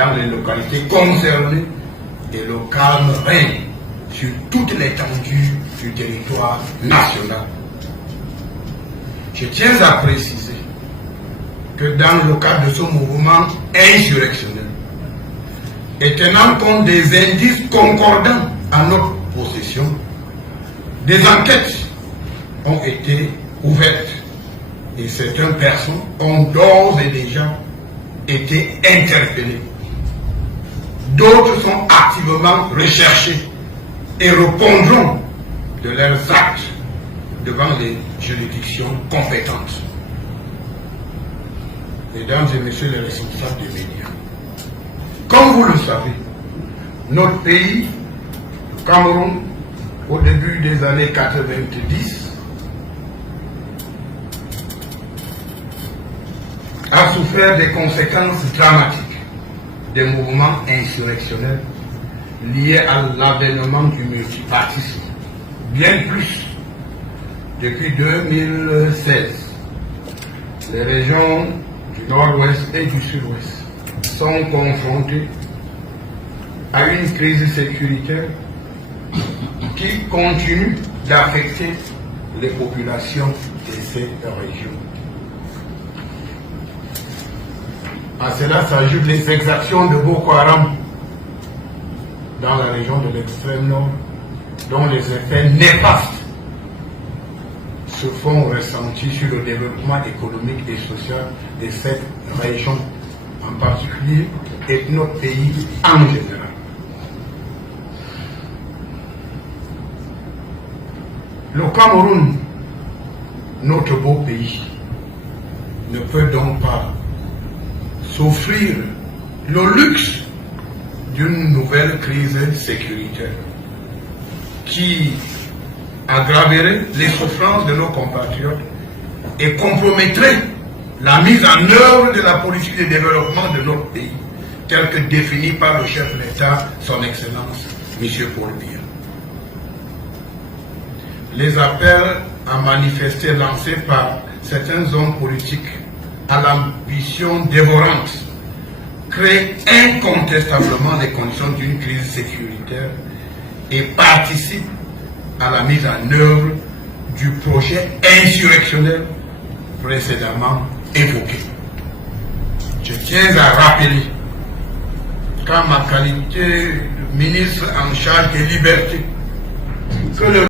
dans les localités concernées et le calme règne sur toute l'étendue du territoire national. Je tiens à préciser que dans le cadre de ce mouvement insurrectionnel, et tenant compte des indices concordants à notre possession, des enquêtes ont été ouvertes et certaines personnes ont d'ores et déjà été interpellées. D'autres sont activement recherchées et répondront de leurs actes devant les juridictions compétentes. Mesdames et messieurs les responsables des médias, comme vous le savez, notre pays, le Cameroun, au début des années 90, a souffert des conséquences dramatiques des mouvements insurrectionnels liés à l'avènement du multipartisme. Bien plus, depuis 2016, les régions du nord-ouest et du sud-ouest sont confrontées à une crise sécuritaire qui continue d'affecter les populations de ces régions. À cela s'ajoutent les exactions de Boko Haram dans la région de l'extrême nord, dont les effets néfastes se font ressentir sur le développement économique et social de cette région, en particulier, et de notre pays en général. Le Cameroun, notre beau pays, ne peut donc pas s'offrir le luxe d'une nouvelle crise sécuritaire qui aggraverait les souffrances de nos compatriotes et compromettrait la mise en œuvre de la politique de développement de notre pays, telle que définie par le chef de l'État, son Excellence, M. Paul Biya. Les appels à manifester lancés par certains hommes politiques à l'ambition dévorante créent incontestablement les conditions d'une crise sécuritaire et participent à la mise en œuvre du projet insurrectionnel précédemment évoqué. Je tiens à rappeler qu'en ma qualité de ministre en charge des libertés, que le